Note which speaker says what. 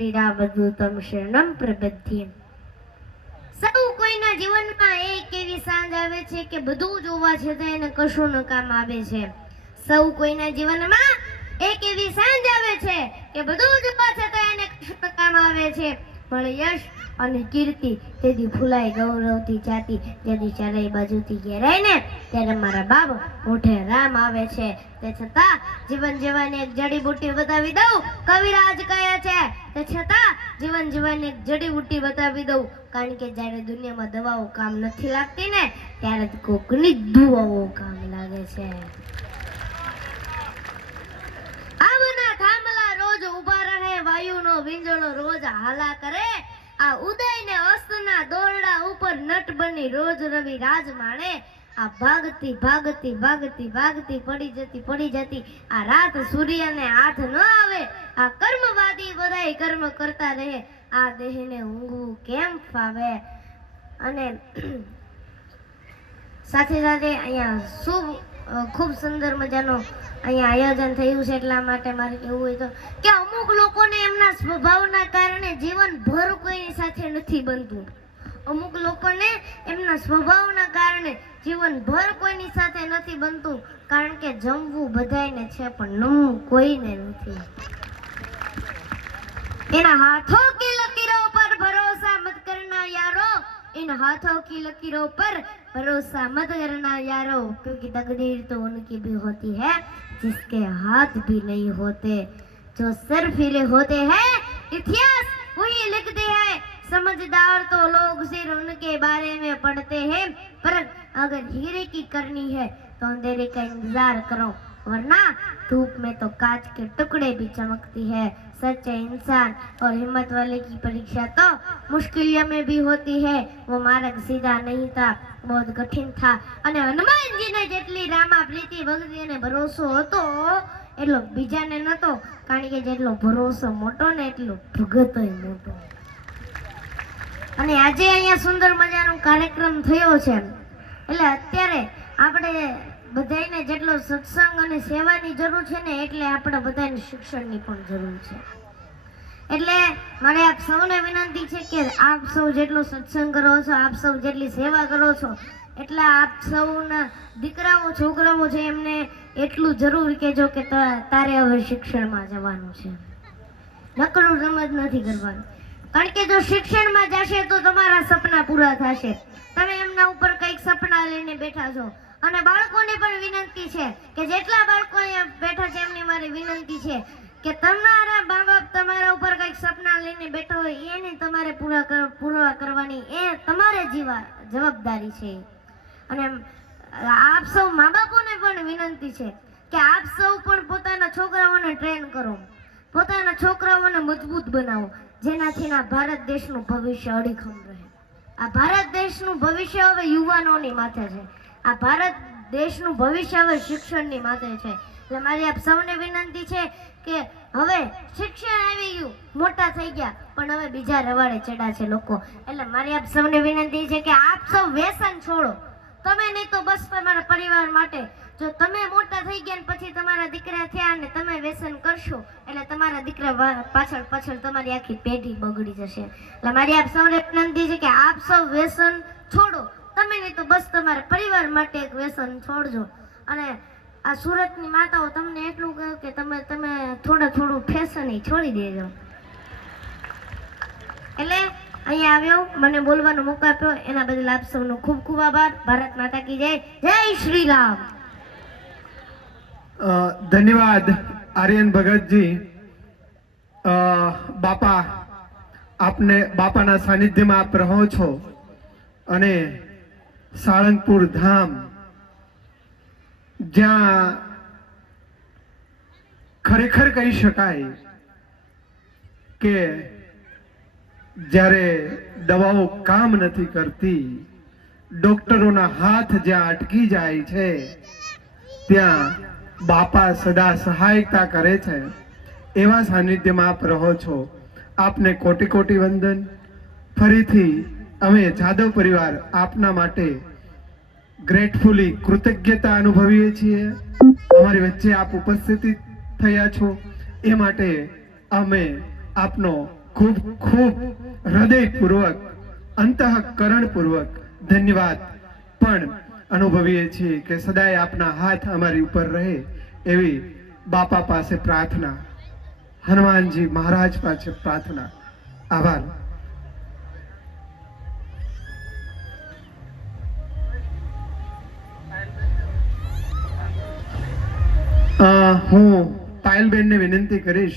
Speaker 1: શ્રીરામદૂતમ શરણમ પ્રબદ્ધિમ સૌ કોઈના જીવનમાં એક એવી સાંજ આવે છે કે બધું જોવા છતાં એને કશું ન કામ આવે છે. સૌ કોઈના જીવનમાં એક એવી સાંજ આવે છે કે બધું જોવા છતાં એને કશું ન કામ આવે છે. પણ યશ અને કીર્તિ તેથી ફૂલાઈ ગૌરવથી જાતી તેની ચારેય બાજુથી ઘેરાય ને ત્યારે મારા બાપ મોઢે રામ આવે છે. તે છતાં જીવન જીવવાની એક જડીબુટ્ટી બતાવી દઉં, કવિરાજ કહે છે. તે છતાં જીવન જીવવાની એક જડીબુટ્ટી બતાવી દઉં, કારણ કે જ્યારે દુનિયામાં દવાઓ કામ નથી લાગતી ને, ત્યારે કોકની દુવાઓ કામ લાગે છે. આવના થાંભલા રોજ ઊભા રહે, વાયુનો વિંજળો રોજ હાલા કરે. આ ઉદય ને અસ્તના દોરડા ઉપર નટ બની રોજ રવિ રાજ માણે આ ભાગતી ભાગતી ભાગતી ભાગતી પડી જતી પડી જતી. આ રાત સૂર્યને હાથ ન આવે, આ કર્મવાદી બધાય કર્મ કરતા રહે, આ દેહને ઊંઘવું કેમ ફાવે? અને સાથે સાથે અહીંયા શું ખૂબ સુંદર મજાનું અહીંયા આયોજન થયું છે એટલા માટે મારે કહેવું હોય તો કે અમુક લોકોને એમના સ્વભાવના કારણે જીવનભર કોઈની સાથે નથી બનતું. અમુક લોકોને એમના સ્વભાવના કારણે જીવનભર કોઈની સાથે નથી બનતું, કારણ કે જમવું બધાયને છે, પણ નમવું કોઈને નથી. એના હાથો की इन हाथों की लकीरों पर भरोसा मत करना यारो, क्योंकि तकदीर तो उनकी भी होती है, जिसके हाथ भी नहीं होते। जो सर फिरे होते हैं, इतिहास वही लिखते हैं। समझदार तो लोग सिर्फ़ उनके बारे में पढ़ते हैं, पर अगर हीरे की करनी है तो अंधेरे का इंतज़ार करो। वरना धूप में तो कांच के टुकड़े भी चमकती है सच्चे इंसान और हिम्मत वाले की परीक्षा तो मुश्किलों में भी होती है वो मार्ग सीधा नहीं था बहुत कठिन था અને હનુમાનજીને જેટલી રામા પ્રીતિ ભક્તિ અને ભરોસો હતો એટલો બીજાને નતો કારણ કે જેટલો ભરોસો મોટો ને એટલો ભગતોય મોટો અને આજે અહીંયા સુંદર મજાનો કાર્યક્રમ થયો છે એટલે અત્યારે આપણે બધાયને જેટલો સત્સંગ અને સેવાની જરૂર છે ને એટલે આપણે બધાને શિક્ષણની પણ જરૂર છે. એટલે મારે આપ સૌને વિનંતી છે કે આપ સૌ જેટલો સત્સંગ કરો છો, આપ સૌ જેટલી સેવા કરો છો, એટલા આપ સૌના દીકરાઓ, છોકરાઓ છે એમને એટલું જરૂર કહેજો કે તારે હવે શિક્ષણમાં જવાનું છે. નકરું રમત નથી કરવાનું. કારણ કે જો શિક્ષણમાં જશે તો તમારા સપના પૂરા થશે. તમે એમના ઉપર કંઈક સપના લઈને બેઠા છો. અને બાળકોને પણ વિનંતી છે કે જેટલા બાળકો અહીંયા બેઠા છે, એમની મારી વિનંતી છે કે તમારા મા બાપ તમારા ઉપર કંઈક સપના લઈને બેઠો હોય, એને તમારે પૂરા પૂરા કરવાની એ તમારે જીવા, જવાબદારી છે. અને આપ સૌ મા બાપોને પણ વિનંતી છે કે આપ સૌ પણ પોતાના છોકરાઓને ટ્રેન કરો, પોતાના છોકરાઓને મજબૂત બનાવો, જેનાથી આ ભારત દેશનું ભવિષ્ય અડીખમ રહે. આ ભારત દેશનું ભવિષ્ય હવે યુવાનોની માથે છે. આ ભારત દેશનું ભવિષ્ય હવે શિક્ષણની માથે છે. એટલે મારી આપ સૌને વિનંતી છે કે હવે શિક્ષણ આવી ગયું, મોટા થઈ ગયા, પણ હવે બીજા રવાડે ચડ્યા છે લોકો. એટલે મારી આપ સૌને વિનંતી છે કે આપ સૌ વ્યસન છોડો. તમે નહીં તો બસ તમારા પરિવાર માટે. જો તમે મોટા થઈ ગયા પછી તમારા દીકરા થયા અને તમે વ્યસન કરશો, એટલે તમારા દીકરા પાછળ પાછળ તમારી આખી પેઢી બગડી જશે. એટલે મારી આપ સૌને વિનંતી છે કે આપ સૌ વ્યસન છોડો. તમે નહીં તો બસ તમારા પરિવાર માટે એક વ્યસન છોડજો. અને આ સુરતની માતાઓ તમને એટલું કહ્યું કે તમે તમે થોડા થોડું ફેશન છોડી દેજો. એટલે અહીંયા આવ્યો, મને બોલવાનો મોકો આપ્યો. એના બદલ આપ સૌનો ખૂબ ખૂબ આભાર. ભારત માતા કી જય. જય શ્રી રામ.
Speaker 2: ધન્યવાદ, આર્યન ભગતજી. બાપા, આપને બાપાના સાનિધ્યમાં આપ રહો છો. અને સાળંગપુર ધામ, જ્યાં ખરેખર કહી શકાય કે જ્યારે દવાઓ કામ નથી કરતી, ડોક્ટરોના હાથ જ્યાં અટકી જાય છે, ત્યાં બાપા સદા સહાયતા કરે છે. એવા સાનિધ્યમાં આપ રહો છો. આપને કોટી કોટી વંદન. ફરીથી અમે જાદવ પરિવાર આપના માટે ગ્રેટફુલી કૃતજ્ઞતા અનુભવીએ છીએ. અમારી વચ્ચે આપ ઉપસ્થિત થયા છો. એ માટે અમે આપનો ખૂબ ખૂબ હૃદયપૂર્વક, અંતઃકરણપૂર્વક ધન્યવાદ પણ અનુભવીએ છીએ કે સદાય આપના હાથ અમારી ઉપર રહે એવી બાપા પાસે પ્રાર્થના. હનુમાનજી મહારાજ પાસે પ્રાર્થના. આભાર. હું પાયલબેનને વિનંતી કરીશ